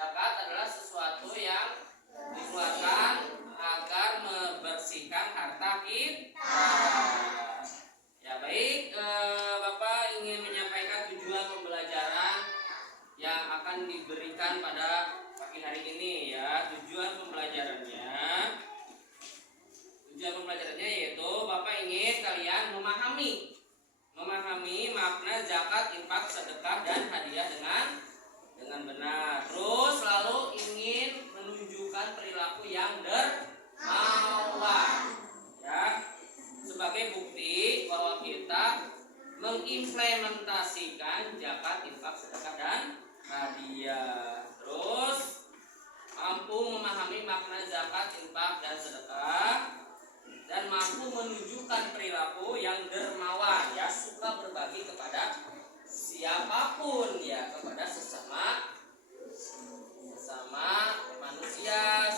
Zakat adalah sesuatu yang dikeluarkan agar membersihkan harta kita. Ya baik, Bapak ingin menyampaikan tujuan pembelajaran yang akan diberikan pada pagi hari ini ya. Tujuan pembelajarannya yaitu Bapak ingin kalian memahami makna zakat, infak, sedekah dan hadiah dengan benar. Terus selalu ingin menunjukkan perilaku yang dermawan ya, sebagai bukti bahwa kita mengimplementasikan zakat, infak, sedekah dan hadiah. Terus mampu memahami makna zakat, infak dan sedekah dan mampu menunjukkan perilaku yang dermawan ya, suka berbagi kepada siapapun ya, kepada sesama manusia,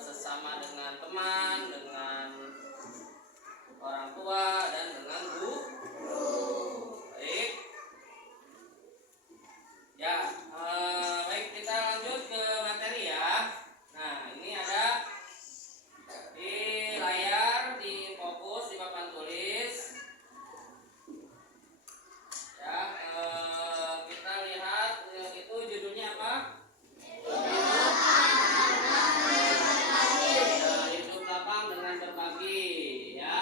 sesama dengan teman, dengan orang tua dan dengan guru. Baik. Ya, baik, kita lanjut ke materi ya. Nah, ini ada di layar, di fokus di papan tulis. Ya, kita lihat itu judulnya apa? Hidup lapang dengan berbagi ya.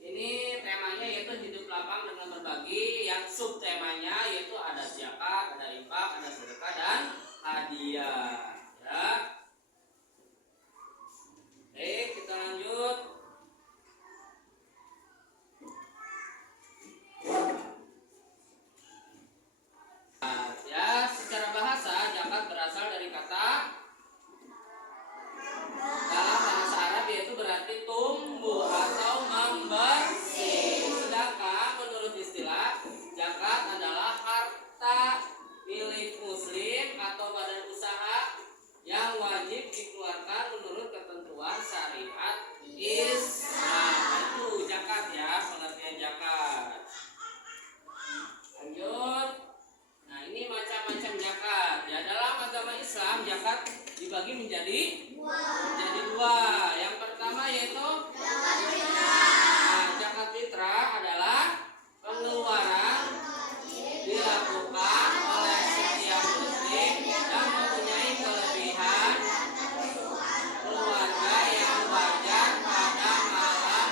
Ini temanya yaitu hidup lapang dengan berbagi, yang subtemanya yaitu ada zakat, ada infak, ada sedekah dan hadiah ya. Baik, kita lanjut. Ya, secara bahasa zakat berasal dari kata dalam bahasa Arab yaitu berarti tumbuh atau membersih. Sedangkan menurut istilah zakat adalah harta milik muslim atau badan usaha yang wajib dikeluarkan menurut ketentuan syariat Islam. Itu zakat ya, pengertian zakat. Lanjut. Nah, ini macam-macam zakat. Ya, dalam agama Islam zakat dibagi menjadi dua. Yang pertama yaitu zakat fitrah adalah pengeluaran dilakukan oleh setiap muslim yang mempunyai kelebihan keluarga yang wajar pada malam.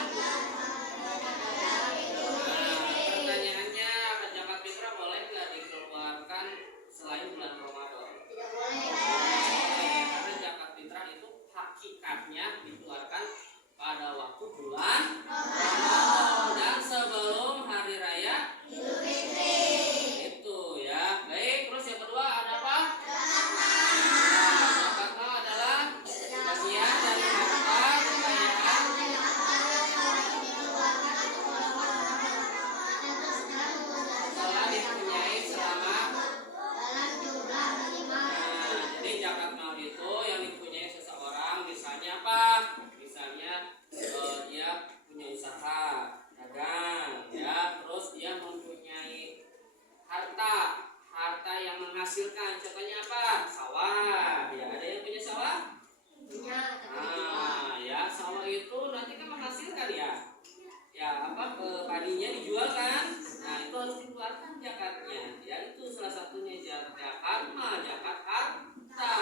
Pertanyaannya, zakat fitrah boleh nggak dikeluarkan selain bulan Ramadan? Tidak boleh. Karena zakat fitrah itu hakikatnya dikeluarkan pada waktu bulan Ramadan dan sebelum hari raya Idul Fitri. itu ya. Baik, terus yang kedua ada apa? Zakat mal adalah bagian dari harta kekayaan telah dipunyai selama. Jadi zakat mal itu yang dipunyai seseorang, misalnya apa? Misalnya dia punya usaha dagang ya, terus dia mempunyai harta yang menghasilkan. Contohnya apa? Sawah ya, ada yang punya sawah? Nah ya, sawah itu nanti kan menghasilkan ya padinya dijual kan. Nah, itu harus dikeluarkan zakatnya ya. Itu salah satunya zakat mal, zakat harta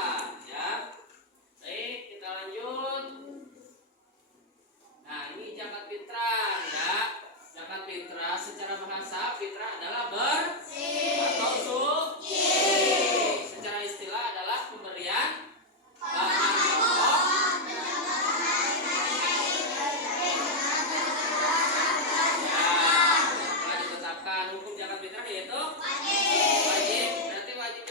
ya. Baik, kita lanjut. Nah, ini zakat fitrah ya. Zakat fitrah secara bahasa fitrah adalah bersih atau suci. Secara istilah adalah pemberian bahan pokok. Ya, telah ditetapkan hukum zakat fitrah yaitu wajib. Berarti wajib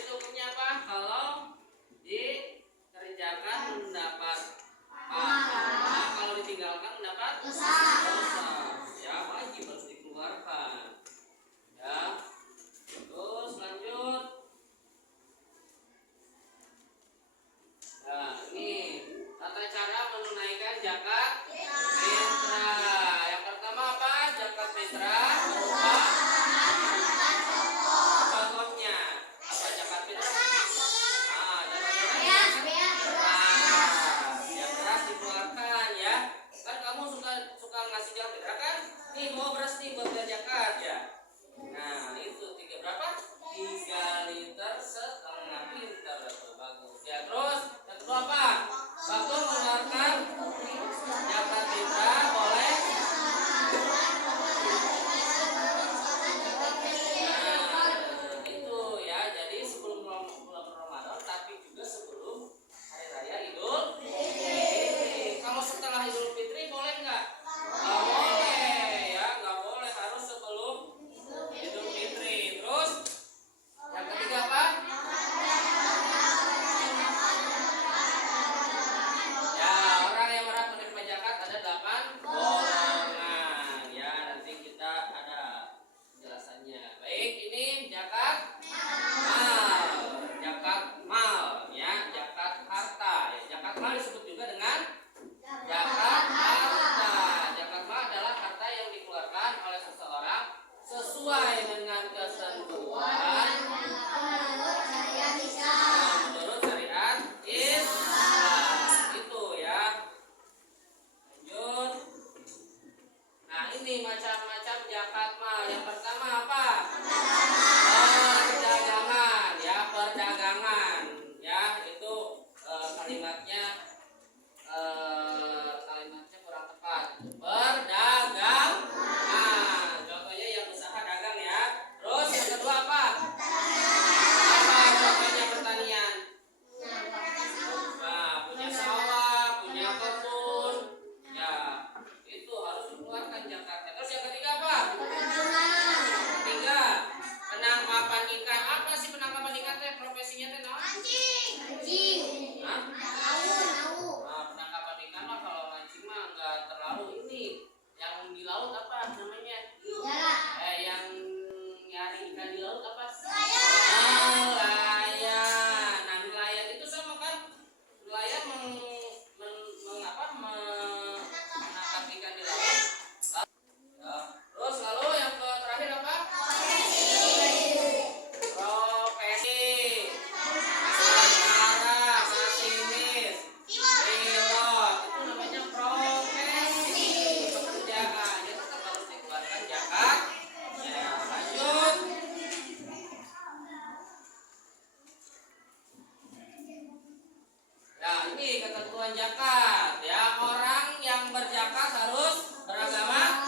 lagi ketentuan zakat ya. Orang yang berzakat harus beragama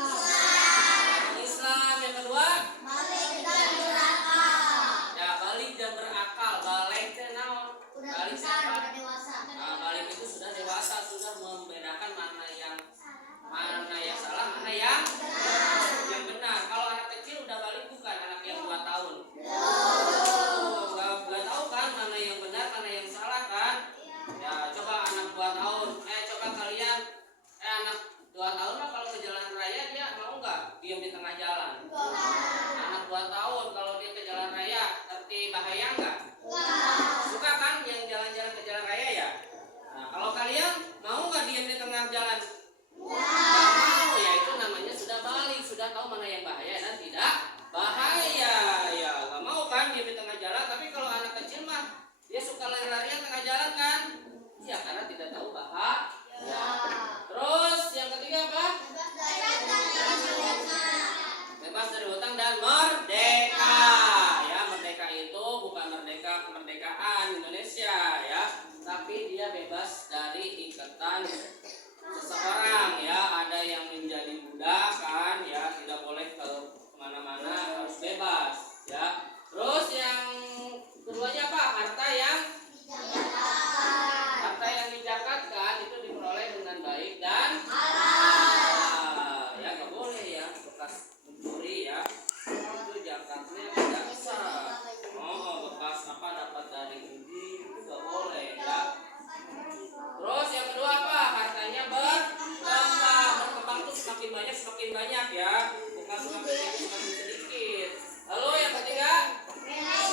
Islam. Yang kedua, ya balik dan berakal. Balik itu naon? Balik siapa? Nah, balik itu sudah dewasa, sudah membedakan mana yang salah, mana yang benar. Kalau anak kecil udah balik bukan anak yang 2 tahun. Nggak tahu kan mana yang benar, mana yang salah kan? Ya coba anak 2 tahun. Coba kalian anak 2 tahun mah kalau ke jalan raya dia mau nggak diam di tengah jalan? Anak 2 tahun kalau dia ke jalan raya tapi bahaya nggak? Suka kan yang jalan-jalan ke jalan raya ya? Nah, kalau kalian mau nggak diam di tengah jalan? Mau ya, itu namanya sudah balik, sudah tahu mana yang bahaya dan tidak bahaya. Ya nggak mau kan diam di tengah jalan. Tapi kalau anak kecil mah dia suka lari-larian tengah jalan kan? Ya karena tidak tahu bahaya. Terus yang ketiga apa? Bebas dari hutang dan merdeka. Ya, merdeka itu bukan merdeka kemerdekaan Indonesia ya, tapi dia bebas dari ikatan seseorang ya. Ada yang menjadi budak kan ya, tidak boleh ke kemana-mana, harus bebas ya. Terus yang keduanya apa? Harta yang dizakatkan itu diperoleh dengan baik dan halal. Ya nggak boleh ya bekas mencuri ya, itu zakatnya tidak sah. Bekas apa dapat dari judi itu nggak boleh ya. Terus yang kedua apa? Hartanya berkembang tuh semakin banyak ya, bukan semakin sedikit. Lalu yang ketiga, milik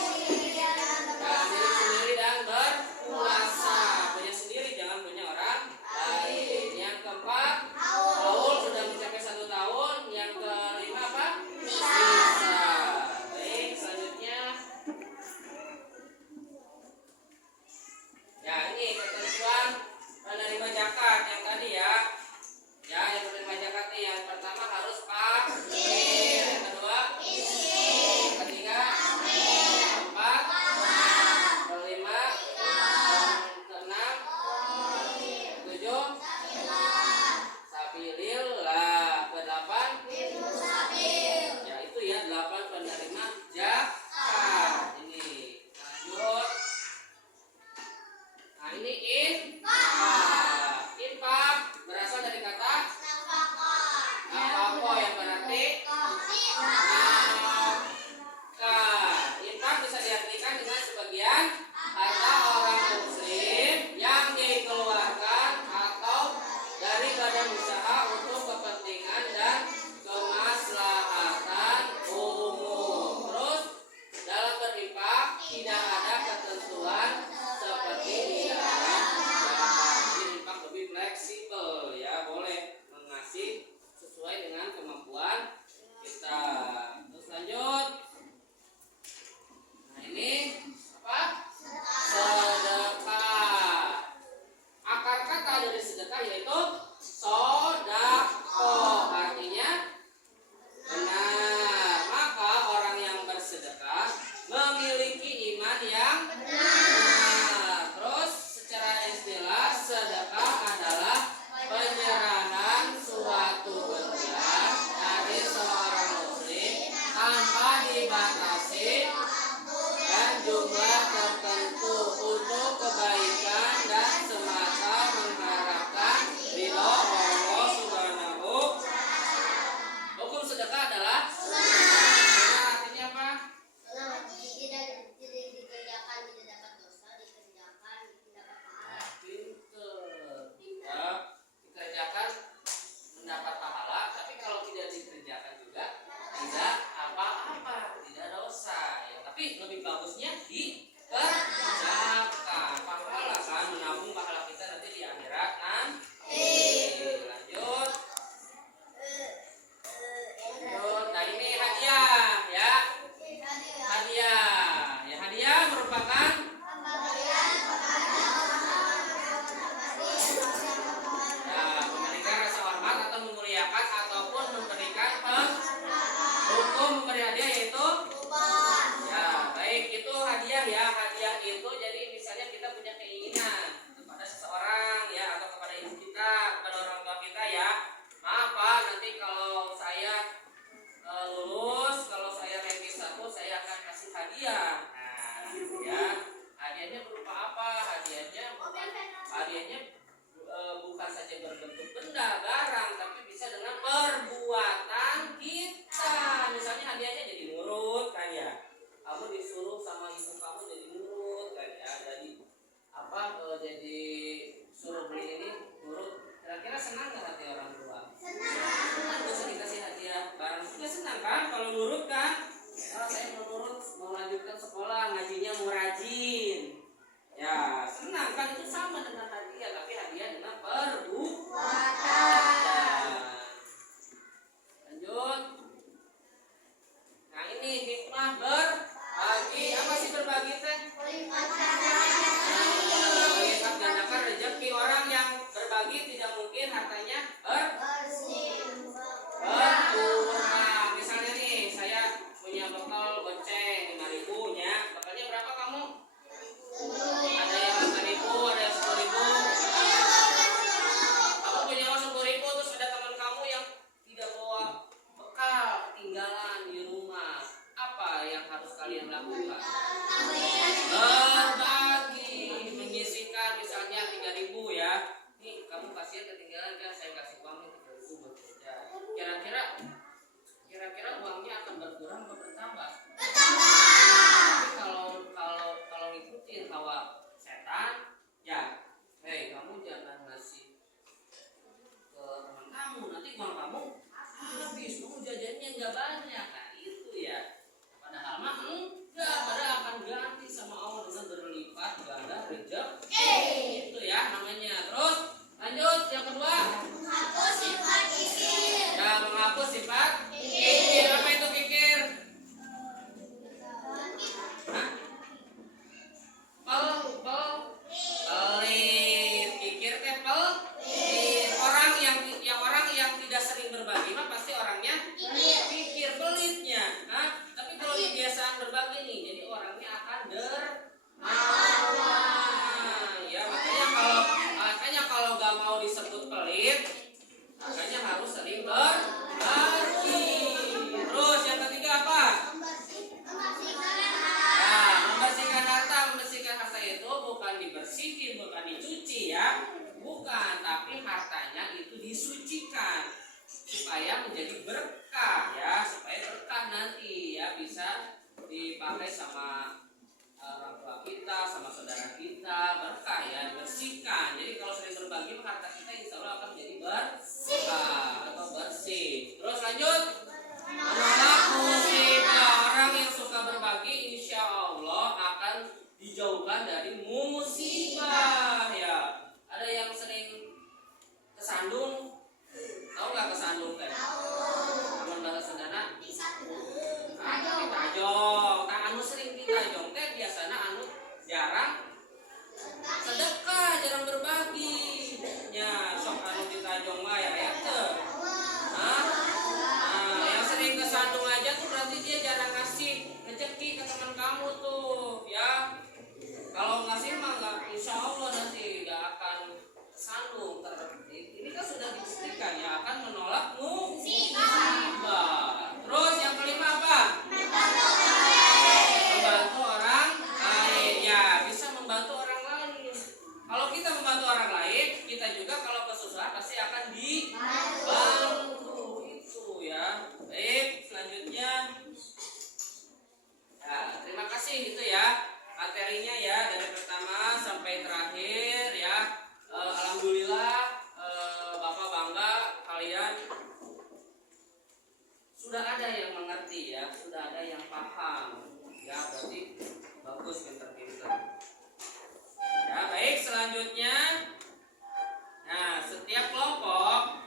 sendiri dan berkuasa, punya sendiri jangan punya orang lain. Yang keempat, haul sudah mencapai 1 tahun. Yang kelima apa? Sisa. Baik, selanjutnya ya ini ketentuan penerima zakat yang tadi ya. Ya, yang penerima zakat nih yang pertama harus fakir, yang kedua yang ketiga keempat, kelima, keenam, ketujuh sabilillah, kedelapan ya itu ya 8 penerima zakat. Ini lanjut. Nah ini infak berasal dari kata nafkah yang berarti nafkah. Infak bisa diartikan dengan sebagian harta orang muslim yang dikeluarkan atau dari badan usaha untuk kepentingan dan kemaslahatan umum. Terus dalam berinfak tidak ada ketentuan seperti di dalam zakat. Infak lebih fleksibel ya, boleh mengasih sesuai dengan kemampuan kita. Terus lanjut. Nah ini apa? Sedekah. Akar kata dari sedekah yaitu sodaqoh, artinya benar. Maka orang yang bersedekah memiliki iman yang benar. Terus secara istilah sedekah adalah penyerahan suatu benda dari seorang muslim tanpa dibatasi dan jumlah tertentu untuk kebaikan dan semata mengharapkan ridho Allah Subhanahu. Hukum sedekah adalah artinya apa? Ya, dikerjakan mendapat pahala, tapi kalau tidak dikerjakan juga tidak apa-apa, tidak dosa ya. Tapi lebih bagusnya dikerjakan, pahala kan, menabung pahala kita nanti di akhirat nanti. Lanjut. Nah ini hadiah ya. Hadiah merupakan memberikan rasa hormat atau memuliakan ataupun memberikan hukum memberi hadiah yaitu ya baik itu hadiah ya. Hadiah itu jadi misalnya kita punya keinginan kepada seseorang Hadiahnya bukan saja berbentuk benda, barang, tapi bisa dengan perbuatan kita. Misalnya hadiahnya jadi nurut kan ya. Kamu disuruh sama ibu kamu jadi nurut kan ya. Jadi apa? Jadi suruh beli ini nurut. Kira-kira senang nggak hati orang tua? Senang. Terus dikasih hadiah barang juga senang kan? Kalau nurut kan? Oh, saya mau nurut, mau lanjutkan sekolah, ngajinya mau rajin. Ya, senang kan, itu sama dengan hadiah, tapi hadiah dengan perbuatan. Lanjut. Nah, ini hikmah berbagi. Apa sih berbagi teh? Melipat gandakan rezeki. Orang yang berbagi tidak mungkin hartanya berkurang. Misalnya nih, saya punya bekal goceng 5.000 nya. Bekalnya berapa kamu? Ada yang 5.000, ada yang 10.000. Kamu punya uang 10.000, terus ada teman kamu yang tidak bawa bekal, ketinggalan di rumah. Apa yang harus kalian lakukan? Berbagi, menyisihkan misalnya 3.000 ya. Nih kamu kasihan ketinggalan kan, saya kasih uang 3.000 buat kerja. Kira-kira uangnya akan berkurang atau bertambah? Tapi kalau ngikutin hawa setan, ya, hei kamu jangan ngasih ke teman kamu, nanti uang kamu habis, kamu jajannya nggak banyak, nah itu ya. Padahal mah enggak, padahal akan ganti sama Allah dengan berlipat ganda rezeki. Itu ya namanya. Terus lanjut yang kedua. Ya, menghapus sifat kikir. Apa itu kikir? Hah? Pelit. Kikir teh pelit. Orang yang tidak sering berbagi mah pasti orangnya kikir, pelitnya. Hah? Tapi kalau kebiasaan berbagi nih, jadi orangnya akan dermawan. Ya, makanya kalau gak mau disebut pelit, makanya harus sering berbagi. Terus yang ketiga apa? Nah, membersihkan harta. Membersihkan harta itu bukan dibersihin, bukan dicuci ya. Bukan, tapi hartanya itu disucikan supaya menjadi berkah ya, supaya berkah nanti ya, bisa dipakai sama orang tua kita, sama saudara kita, berkah ya, dibersihkan. Jadi kalau sering berbagi, harta kita insya Allah akan menjadi berkah atau bersih. Terus lanjut. Menolak musibah. Orang yang suka berbagi insya Allah akan dijauhkan dari musibah ya. Ada yang sering kesandung, tahu nggak kesandung teh? Aman bahasa Sundana? Ditajong. Nah, anu sering ditajong teh biasanya anu jarang sedekah, jarang berbagi. Ya, sok anu ditajong mah ya teh. Yang sering kesandung aja tuh berarti dia jarang ngasih rezeki ke teman kamu tuh ya. Kalau ngasih mah nggak, insya Allah nanti nggak akan kesandung. Ini kan sudah dibuktikan ya, akan menolak musibah. Terus yang kelima apa? Membantu orang lain ya, bisa membantu orang lain. Kalau kita membantu orang lain, kita juga kalau kesusahan pasti akan dibantu. Itu ya. Baik, selanjutnya. Ya, terima kasih gitu ya. Materinya ya dari pertama sampai terakhir ya. Alhamdulillah Bapak bangga kalian sudah ada yang mengerti ya, sudah ada yang paham ya, berarti bagus, pinter-pinter ya. Baik, selanjutnya, nah setiap kelompok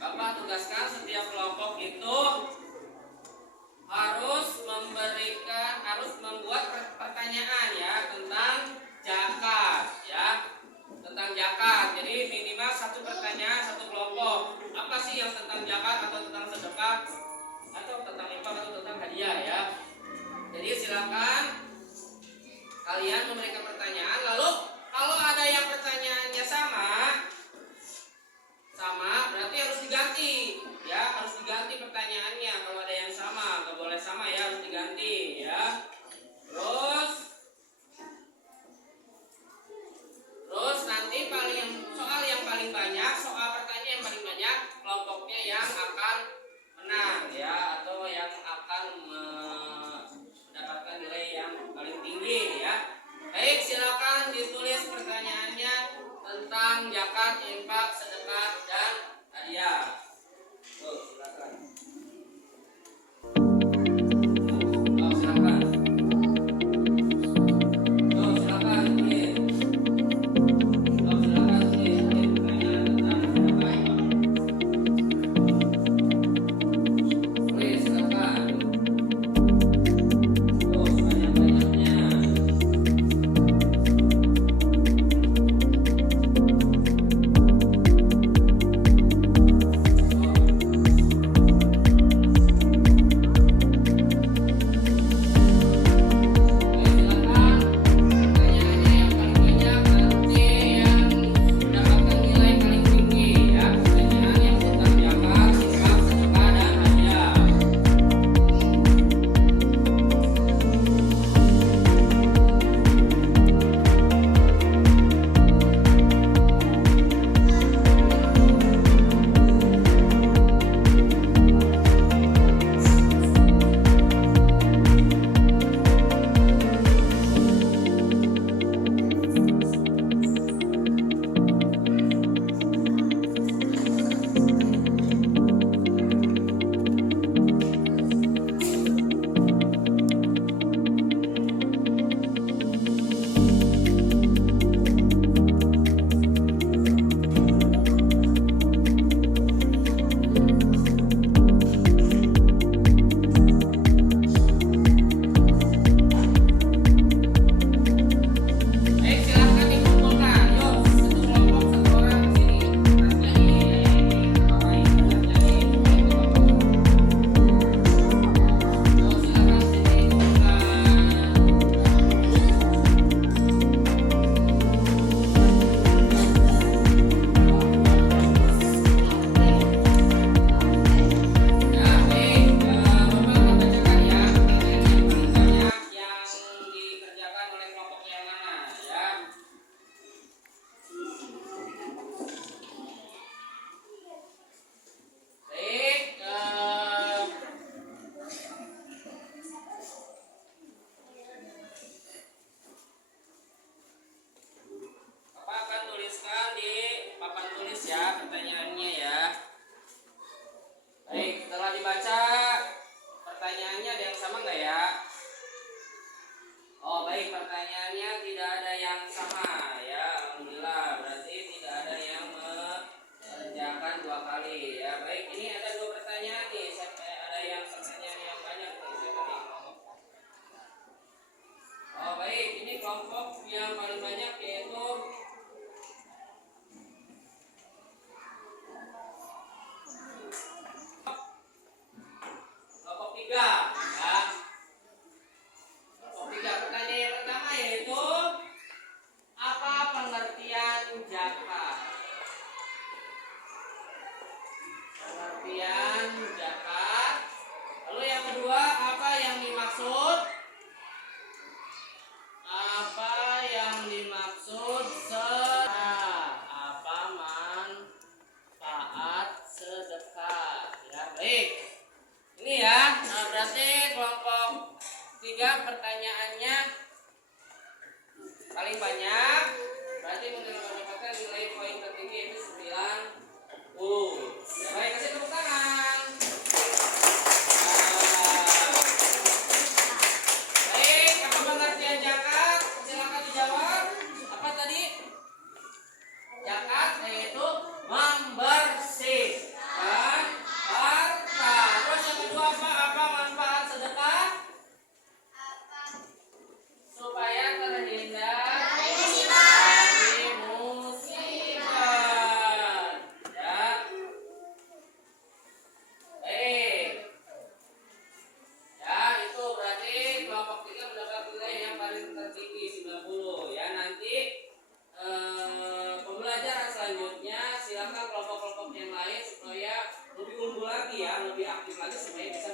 Bapak tugaskan setiap kelompok itu harus membuat pertanyaan ya tentang zakat ya, tentang zakat. Jadi minimal satu pertanyaan satu kelompok. Apa sih yang tentang zakat atau tentang sedekah atau tentang infak atau tentang hadiah ya. Jadi silakan kalian memberikan pertanyaan. Lalu kalau ada yang pertanyaannya sama berarti harus diganti ya, harus diganti pertanyaannya. Kalau ada yang sama, nggak boleh sama ya, harus diganti ya. Terus zakat, infak, sedekah, dan hadiah. Tuh, silakan. Oh, silakan. Tuh, silakan. Tulis. Tuh, silakan tulis. Pertanyaan tentang sedekah, infak. Tulis, silakan. Tuh, sebanyak-banyaknya. Baik, silahkan dikumpulkan. Yuk, satu kelompok, satu orang ke sini. Yuk, silakan sini kumpulkan. Ya, baik. Bapak bacakan ya. Pertanyaan yang paling banyak yang dikerjakan oleh kelompok yang mana ya? Baik, Bapak akan tuliskan di papan tulis ya pertanyaannya ya. Baik, setelah dibaca pertanyaannya ada yang sama nggak ya? Oh baik, pertanyaannya tidak ada yang sama ya. Alhamdulillah, berarti tidak ada yang mengerjakan dua kali ya. Baik, ini ada dua pertanyaan nih. Ada yang pertanyaan yang banyak nih. Siapa nih kelompok? Oh baik, ini kelompok yang paling banyak yaitu kelompok 3 ya. Kelompok 3, pertanyaan yang pertama yaitu apa pengertian zakat? Pengertian zakat. Lalu yang kedua, apa yang dimaksud? Apa yang dimaksud sedekah? Apa manfaat sedekah? Ya, baik. Ini ya. Nah, berarti kelompok 3 pertanyaannya paling banyak. Berarti mendapatkan nilai poin tertinggi yaitu 90. Ya, baik, kasih tepuk tangan. Baik, apa pengertian zakat? Silakan dijawab. Apa tadi? Zakat yaitu membersihkan harta. Terus yang kedua apa manfaat sedekah? Supaya terhindar dari musibah. Ya. Baik. Ya, itu berarti kelompok 3 mendapat nilai yang paling tertinggi 90 ya. Nanti pembelajaran selanjutnya silakan kelompok-kelompok yang lain supaya lebih unggul lagi ya, lebih aktif lagi supaya bisa